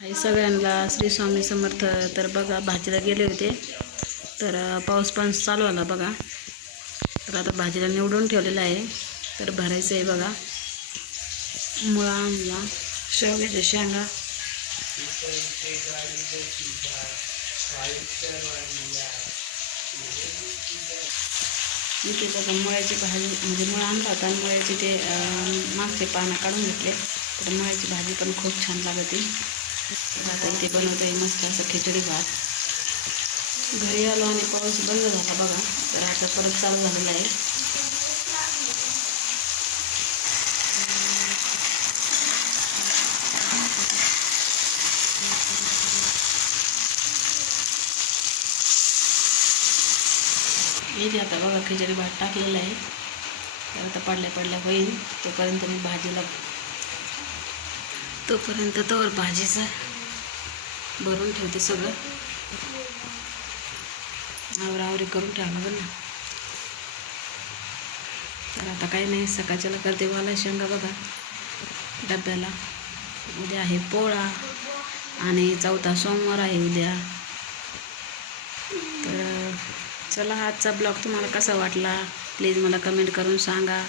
हाय सगळ्यांना श्री स्वामी समर्थ तर बघा भाजीला गेले होते. तर पाऊस पण चालू आला बघा. तर आता भाजीला निवडून ठेवलेलं आहे. तर भरायचं आहे बघा. मुळा आणला. शेवग्याच्या शेंगा. इथे बघा मुळ्याची भाजी म्हणजे मुळा आणला होता आणि मुळ्याचे ते मागचे पानं काढून घेतले. तर मुळ्याची भाजी पण खूप छान लागते. आता इथे बनवता येईल मस्त असं खिचडी भात. घरी आलो आणि पाऊस बंद झाला बघा तर आता परत चालू झालेला आहे. इथे आता बघा खिचडी भात टाकलेला आहे. तर आता पडल्या पडल्या होईल तोपर्यंत मी भाजीला तोपर्यंत तोवर भाजीचं भरून ठेवते सगळं. आवरावरी करून ठेवलं ना. तर आता काही नाही सकाळच्याला करते वाला शेंगा बघा. डब्याला. उद्या आहे पोळा आणि चौथा सोमवार आहे उद्या. तर चला आजचा ब्लॉग तुम्हाला कसा वाटला? प्लीज मला कमेंट करून सांगा.